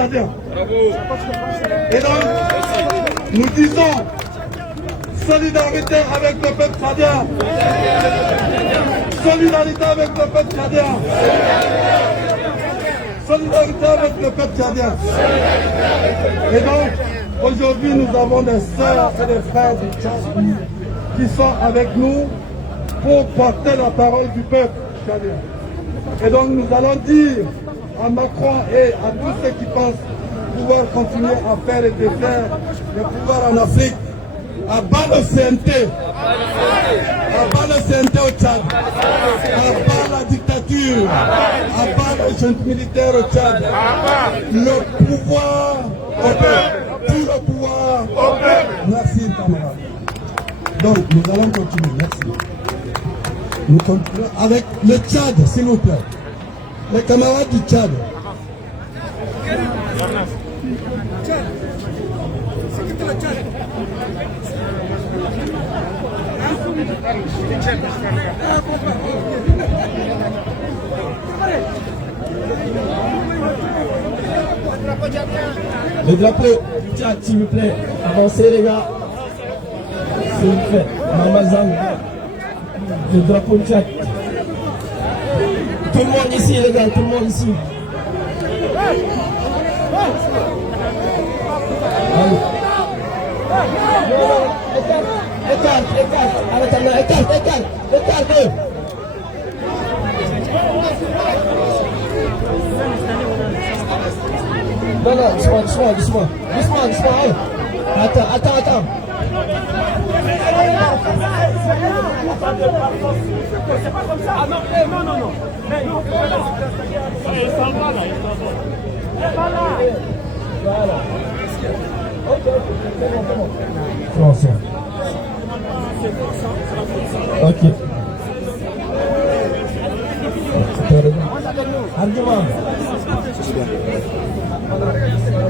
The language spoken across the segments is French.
tchadien. Et donc, nous disons solidarité avec le peuple tchadien. Solidarité avec le peuple tchadien. Solidarité avec le peuple tchadien. Et donc, aujourd'hui, nous avons des sœurs et des frères du Tchad qui sont avec nous pour porter la parole du peuple tchadien. Et donc, nous allons dire à Macron et à tous ceux qui pensent pouvoir continuer à faire et défaire le pouvoir en Afrique, à bas le CNT, à bas le CNT au Tchad, à bas la dictature, à bas les juntes militaires au Tchad, le pouvoir au peuple, tout le pouvoir au peuple. Merci camarades. Donc nous allons continuer, merci. Nous continuons avec le Tchad, s'il vous plaît. Les camarades du Tchad. Le drapeau du Tchad, s'il vous plaît. Avancez les gars. S'il vous plaît. Mamazang. Le drapeau du Tchad. Tout le monde ici les gars, tout le monde ici. Allez. Écarte. Non, doucement. Allez. Attends. C'est pas comme ça. Ah non. Mais non. Il s'en va là. Voilà. Ok. C'est bon. Ok. Argument.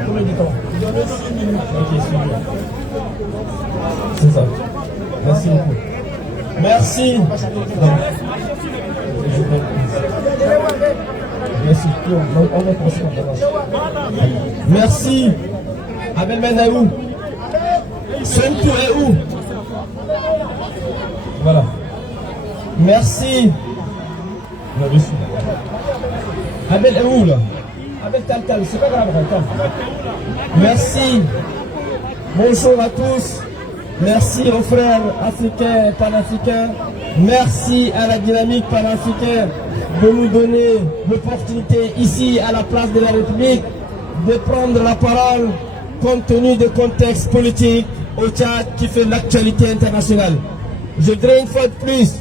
Combien de temps? Ok, c'est ça. Merci beaucoup. Merci. Merci. On va passer. Merci. Abel Men est où? Sentou est où? Voilà. Merci. Abel est où là? Abel Tal, c'est pas grave, calme. Merci. Bonjour à tous. Merci aux frères africains et panafricains. Merci à la dynamique panafricaine de nous donner l'opportunité ici à la place de la République de prendre la parole compte tenu du contexte politique au Tchad qui fait l'actualité internationale. Je voudrais une fois de plus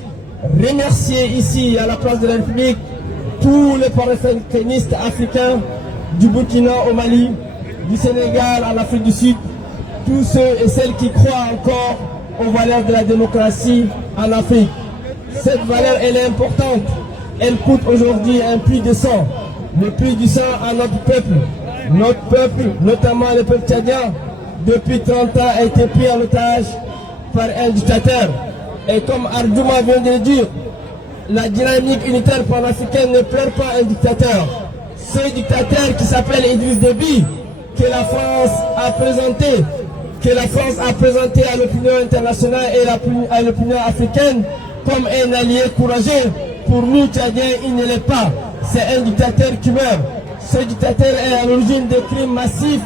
remercier ici à la place de la République tous les panafricanistes africains du Burkina au Mali, du Sénégal à l'Afrique du Sud, tous ceux et celles qui croient encore aux valeurs de la démocratie en Afrique. Cette valeur, elle est importante. Elle coûte aujourd'hui un prix de sang. Le prix du sang à notre peuple. Notre peuple, notamment le peuple tchadien, depuis 30 ans a été pris en otage par un dictateur. Et comme Ardouma vient de le dire, la dynamique unitaire panafricaine ne pleure pas un dictateur. Ce dictateur qui s'appelle Idriss Déby, que la France a présenté à l'opinion internationale et à l'opinion africaine comme un allié courageux. Pour nous, Tchadiens, il ne l'est pas. C'est un dictateur qui meurt. Ce dictateur est à l'origine de crimes massifs,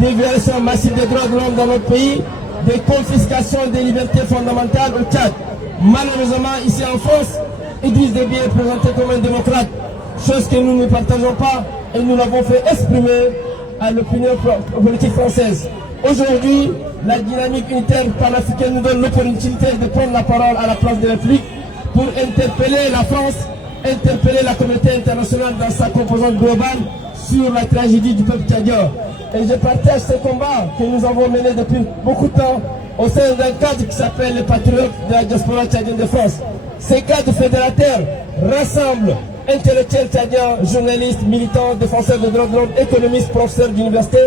des violations massives des droits de l'homme dans notre pays, des confiscations des libertés fondamentales au Tchad. Malheureusement, ici en France, Idriss Déby est présenté comme un démocrate, chose que nous ne partageons pas et nous l'avons fait exprimer à l'opinion politique française. Aujourd'hui, la dynamique unitaire panafricaine nous donne l'opportunité de prendre la parole à la place de la République pour interpeller la France, interpeller la communauté internationale dans sa composante globale sur la tragédie du peuple tchadien. Et je partage ce combat que nous avons mené depuis beaucoup de temps au sein d'un cadre qui s'appelle les Patriotes de la diaspora tchadienne de France. Ces cadres fédérateurs rassemblent intellectuels tchadiens, journalistes, militants, défenseurs des droits de l'homme, économistes, professeurs d'université,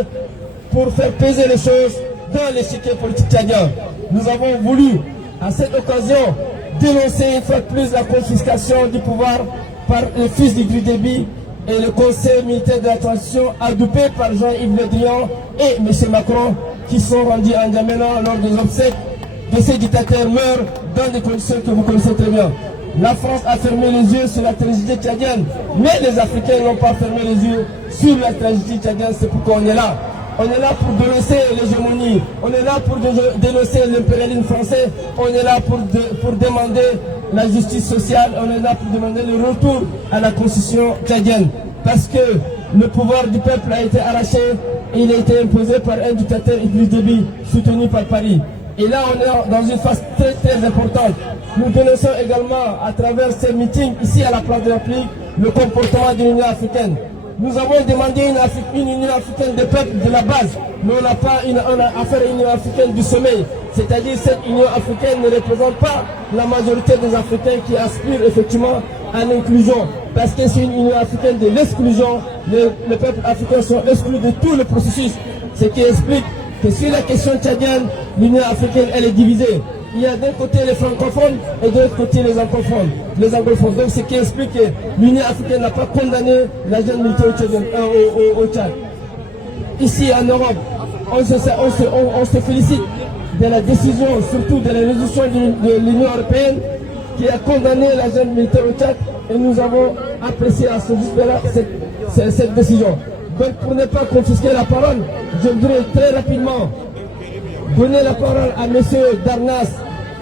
pour faire peser les choses dans l'échiquier politique tchadien. Nous avons voulu, à cette occasion, dénoncer une fois de plus la confiscation du pouvoir par le fils d'Idriss Déby, et le Conseil militaire de la transition adopté par Jean-Yves Le Drian et M. Macron qui sont rendus à N'Djamena lors des obsèques de ces dictateurs meurent dans des conditions que vous connaissez très bien. La France a fermé les yeux sur la tragédie tchadienne, mais les Africains n'ont pas fermé les yeux sur la tragédie tchadienne, c'est pourquoi on est là. On est là pour dénoncer l'hégémonie, on est là pour dénoncer l'impérialisme français, on est là pour demander la justice sociale, on est là pour demander le retour à la constitution tchadienne. Parce que le pouvoir du peuple a été arraché, et il a été imposé par un dictateur Idriss Déby, soutenu par Paris. Et là, on est dans une phase très très importante. Nous dénonçons également, à travers ces meetings, ici à la place de la République, le comportement de l'Union africaine. Nous avons demandé une Union africaine des peuples de la base, mais on n'a pas affaire à une Union africaine du sommet. C'est-à-dire cette Union africaine ne représente pas la majorité des Africains qui aspirent effectivement à l'inclusion. Parce que c'est une Union africaine de l'exclusion. Les peuples africains sont exclus de tout le processus. Ce qui explique que sur la question tchadienne, l'Union africaine elle est divisée. Il y a d'un côté les francophones et de l'autre côté les anglophones. Donc ce qui explique que l'Union africaine n'a pas condamné la jeune militaire au Tchad. Ici en Europe, on se félicite de la décision, surtout de la résolution de l'Union européenne qui a condamné la jeune militaire au Tchad et nous avons apprécié à ce juste-là cette décision. Donc pour ne pas confisquer la parole, je voudrais très rapidement donner la parole à M. Darnas,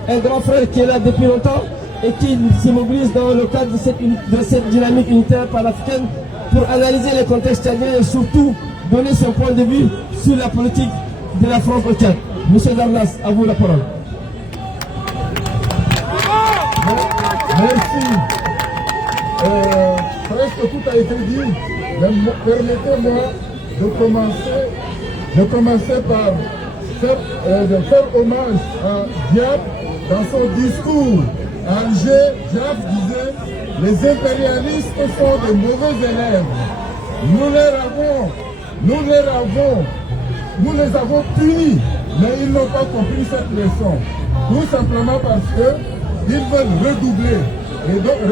un grand frère qui est là depuis longtemps et qui s'immobilise dans le cadre de cette dynamique unitaire panafricaine pour analyser les contextes tchadiens et surtout donner son point de vue sur la politique de la France au Tchad. M. Darnas, à vous la parole. Merci. Presque tout a été dit. Permettez-moi de commencer par faire hommage à Diab dans son discours. À Alger, Diab disait « Les impérialistes sont de mauvais élèves. Nous les avons punis, mais ils n'ont pas compris cette leçon. Tout simplement parce qu'ils veulent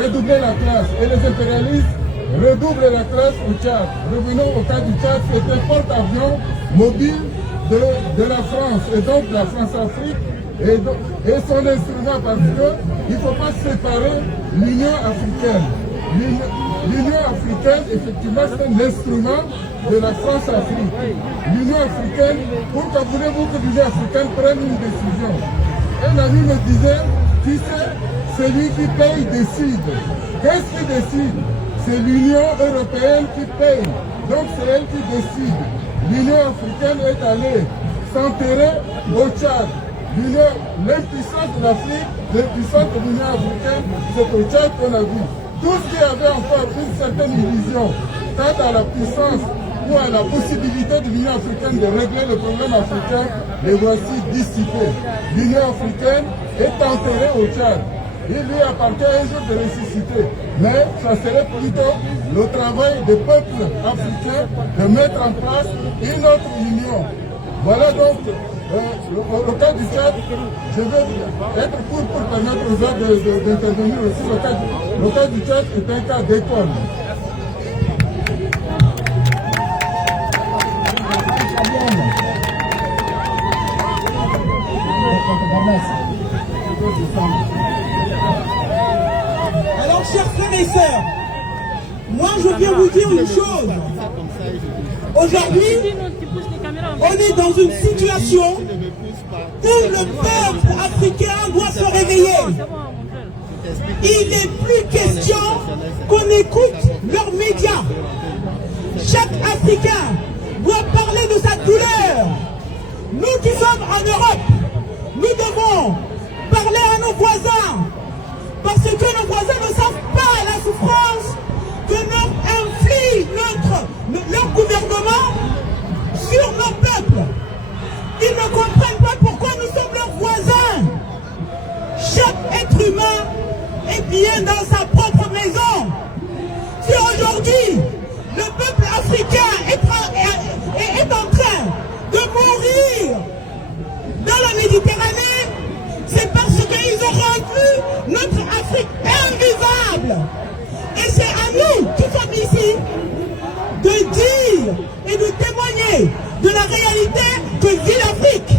redoubler la classe. Et les impérialistes redoublent la classe au Tchad. Revenons au cas du Tchad, c'est un porte-avions mobile de la France, et donc la France-Afrique, et son instrument, parce qu'il ne faut pas séparer l'Union africaine. L'Union africaine, effectivement, c'est un instrument de la France-Afrique. L'Union africaine, pourquoi voulez-vous que l'Union africaine prenne une décision? Un ami me disait, tu sais, celui qui paye décide. Qu'est-ce qui décide? C'est l'Union européenne qui paye. Donc c'est elle qui décide. L'Union africaine est allée s'enterrer au Tchad. L'impuissance de l'Afrique, l'impuissance de l'Union africaine, c'est au Tchad qu'on a vu. Tout ce qui avait encore une certaine illusion quant à la puissance ou à la possibilité de l'Union africaine de régler le problème africain, les voici dissipés. L'Union africaine est enterrée au Tchad. Il lui appartient un jour de ressusciter. Mais ça serait plutôt le travail des peuples africains de mettre en place une autre union. Voilà donc le cas du Tchad. Je vais être court pour permettre aux autres d'intervenir aussi. Le cas du Tchad est un cas d'école. Alors, chers frères et sœurs, moi je viens vous dire une chose. Aujourd'hui, on est dans une situation où le peuple africain doit se réveiller. Il n'est plus question qu'on écoute leurs médias. Chaque Africain doit parler de sa douleur. Nous qui sommes en Europe, nous devons parler à nos voisins. Parce que nos voisins ne savent pas la souffrance que nous inflige leur gouvernement sur nos peuples. Ils ne comprennent pas pourquoi nous sommes leurs voisins. Chaque être humain est bien dans sa propre maison. Si aujourd'hui, le peuple africain est en train de mourir dans la Méditerranée, c'est parce qu'ils ont rendu réalité que vit l'Afrique.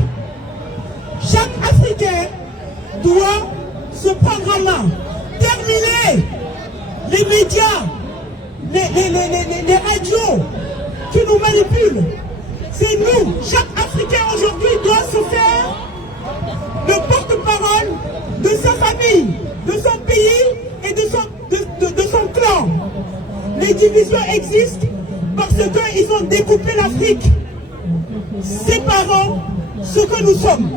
Chaque Africain doit se prendre en main, terminer les médias, les radios qui nous manipulent. C'est nous, chaque Africain aujourd'hui doit se faire le porte-parole de sa famille, de son pays et de son clan. Les divisions existent parce qu'ils ont découpé l'Afrique, séparant ce que nous sommes.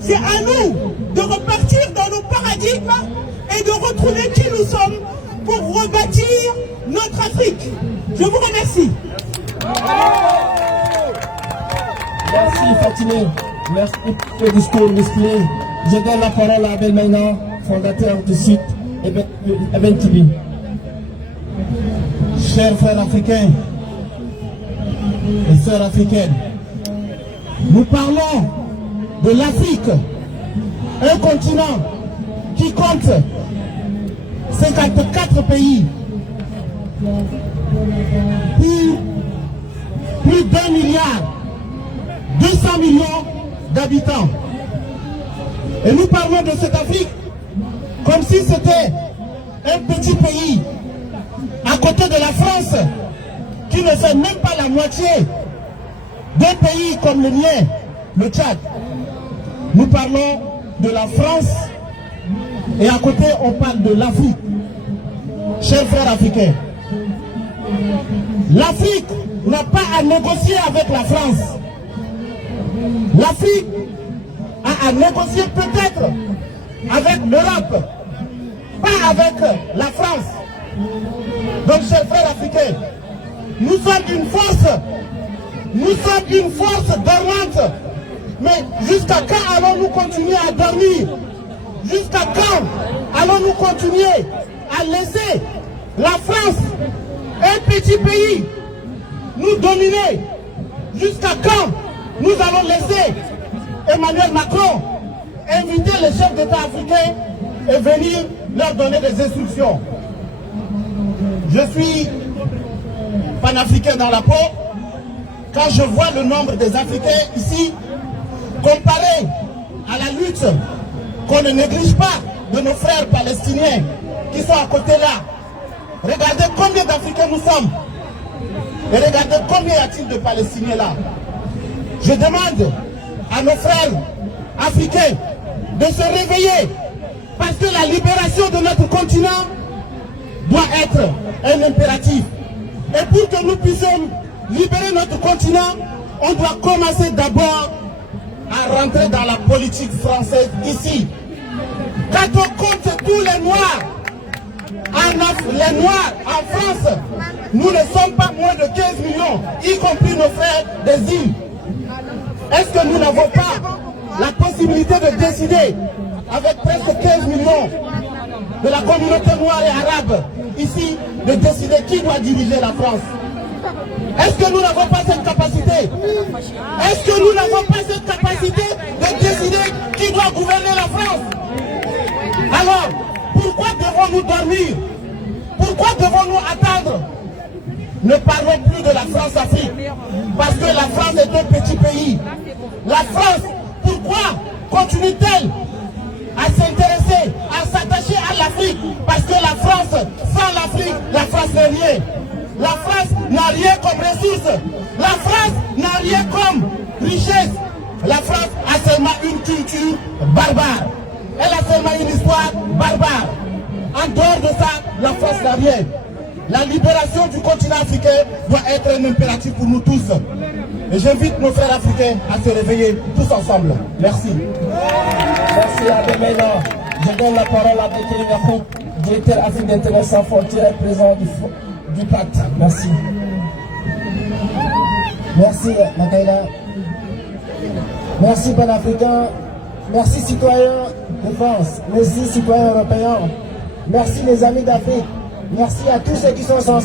C'est à nous de repartir dans nos paradigmes et de retrouver qui nous sommes pour rebâtir notre Afrique. Je vous remercie. Merci Fatimé. Merci pour le discours musclé. Je donne la parole à Abel Maïna, fondateur du site Eben TV. Chers frères africains et sœurs africaines, nous parlons de l'Afrique, un continent qui compte 54 pays, pour plus d'1 milliard 200 millions d'habitants. Et nous parlons de cette Afrique comme si c'était un petit pays à côté de la France qui ne fait même pas la moitié d'un pays comme le mien, le Tchad. Nous parlons de la France et à côté on parle de l'Afrique. Chers frères africains, l'Afrique n'a pas à négocier avec la France. L'Afrique a à négocier peut-être avec l'Europe, pas avec la France. Donc, chers frères africains, nous sommes une force dormante. Mais jusqu'à quand allons-nous continuer à dormir? Jusqu'à quand allons-nous continuer à laisser la France, un petit pays, nous dominer? Jusqu'à quand nous allons laisser Emmanuel Macron inviter les chefs d'État africains et venir leur donner des instructions? Je suis panafricain dans la peau. Quand je vois le nombre des Africains ici, comparé à la lutte qu'on ne néglige pas de nos frères palestiniens qui sont à côté là, regardez combien d'Africains nous sommes et regardez combien y a-t-il de Palestiniens là. Je demande à nos frères africains de se réveiller parce que la libération de notre continent doit être un impératif. Et pour que nous puissions libérer notre continent, on doit commencer d'abord à rentrer dans la politique française ici. Quand on compte tous les Noirs en France, nous ne sommes pas moins de 15 millions, y compris nos frères des îles. Est-ce que nous n'avons pas la possibilité de décider, avec presque 15 millions de la communauté noire et arabe ici, de décider qui doit diriger la France? Est-ce que nous n'avons pas cette capacité? Est-ce que nous n'avons pas cette capacité de décider qui doit gouverner la France? Alors, pourquoi devons-nous dormir? Pourquoi devons-nous attendre? Ne parlons plus de la France-Afrique, parce que la France est un petit pays. La France, pourquoi continue-t-elle à s'intéresser, à s'attacher à l'Afrique? Parce que la France, sans l'Afrique, la France n'est rien. La France n'a rien comme ressources. La France n'a rien comme richesse. La France a seulement une culture barbare. Elle a seulement une histoire barbare. En dehors de ça, la France n'a rien. La libération du continent africain doit être un impératif pour nous tous. Et j'invite nos frères africains à se réveiller tous ensemble. Merci. Merci Abel Maïna. Je donne la parole à Bekele Yacoub, directeur Afrique d'Intérêt sans frontières, président du pacte. Merci. Merci Makaila. Merci panafricains. Merci citoyens de France. Merci citoyens européens. Merci les amis d'Afrique. Merci à tous ceux qui sont sensibles.